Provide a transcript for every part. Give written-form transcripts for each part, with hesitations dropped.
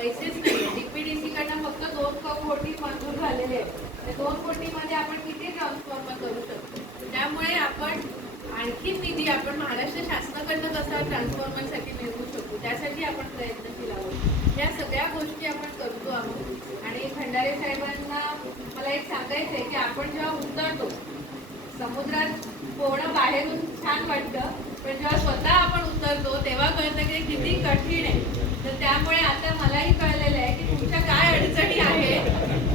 पैसेच नाही. डीपीडीसी कडनं फक्त 2 कोटी मंजूर झालेले आहेत. त्या 2 कोटीमध्ये आपण किती ट्रान्सफॉर्मर करू शकतो. त्यामुळे आपण आणखी निधी आपण महाराष्ट्र शासनाकडनं कसा ट्रान्सफॉर्मरसाठी मिळवू शकतो त्यासाठी आपण प्रयत्नशील आहोत. या सगळ्या गोष्टी आपण करतो आहोत. आणि खंडारे साहेबांना मला एक सांगायचं आहे की आपण जेव्हा उतरतो समुद्रात पोहणं बाहेरून छान वाटतं, पण जेव्हा स्वतः आपण उतरतो तेव्हा कळतं की किती कठीण आहे. तर त्यामुळे आता मलाही कळलेलं आहे की तुमच्या काय अडचणी आहेत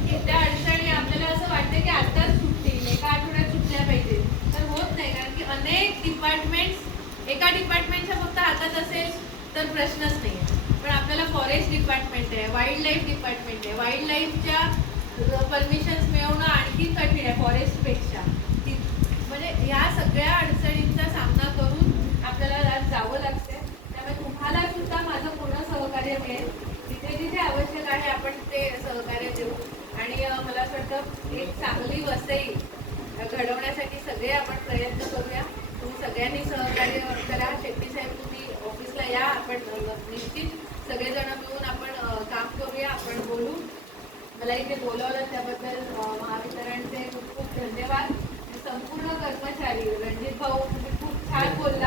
की त्या अडचणी आपल्याला असं वाटतं की आताच सुटतील, एका आठवड्यात सुटल्या पाहिजे, तर होत नाही. कारण की अनेक डिपार्टमेंट्स एका डिपार्टमेंटच्या फक्त हातात असेल तर प्रश्नच नाही. पण आपल्याला फॉरेस्ट डिपार्टमेंट आहे, वाईल्ड लाईफ डिपार्टमेंट आहे. वाईल्ड लाईफच्या परमिशन्स मिळवणं आणखी कठीण आहे फॉरेस्टपेक्षा. म्हणजे ह्या सगळ्या अडचणींचा सामना करून आपल्याला आज जावं लागतं. त्यामुळे तुम्हाला सुद्धा माझं पूर्ण सहकार्य मिळेल. जिथे जिथे आवश्यक आहे आपण ते सहकार्य देऊ. आणि मला असं वाटतं एक चांगली वसई घडवण्यासाठी सगळे आपण प्रयत्न करूया. तुम्ही सगळ्यांनी सहकार्य करा. शेट्टी साहेब तुम्ही ऑफिसला या, आपण निश्चित सगळेजण मिळून आपण काम करूया, आपण बोलू. मला इथे बोलवलं त्याबद्दल महावितरणचे खूप खूप धन्यवाद. संपूर्ण कर्मचारी रणजित भाऊ तुम्ही खूप छान बोलला.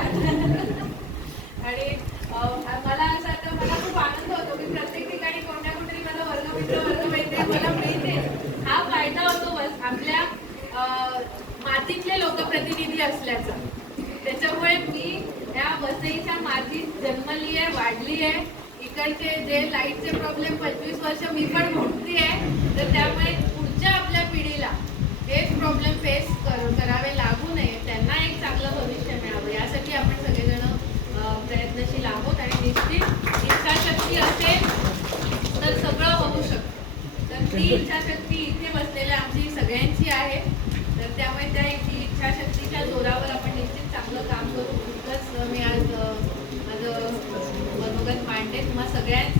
आणि मला असं वाटतं मला खूप आनंद होतो की प्रत्येक ठिकाणी कोणत्या कुठेतरी मला वर्गमित्र मला मिळते. हा फायदा होतो आपल्या मातीतले लोकप्रतिनिधी असल्याचा. त्याच्यामुळे मी या वसईच्या मातीत जन्मली आहे, वाढली आहे. इकडचे जे लाईटचे प्रॉब्लेम 25 वर्ष मी पण भोगती आहे. तर त्यामुळे पुढच्या आपल्या पिढीला हेच प्रॉब्लेम फेस करावे लागू नये, त्यांना एक चांगलं भविष्य मिळावं यासाठी आपण सगळेजण प्रयत्नशील आहोत. आणि निश्चित इच्छाशक्ती असेल तर सगळं होऊ शकतं. तर ती इच्छाशक्ती इथे बसलेल्या आमची सगळ्यांची आहे. तर त्यामुळे त्या इच्छाशक्तीच्या जोरावर आपण निश्चित चांगलं काम करू. इतकंच मी आज माझं मनोगत मांडते. तुम्हा सगळ्यांचं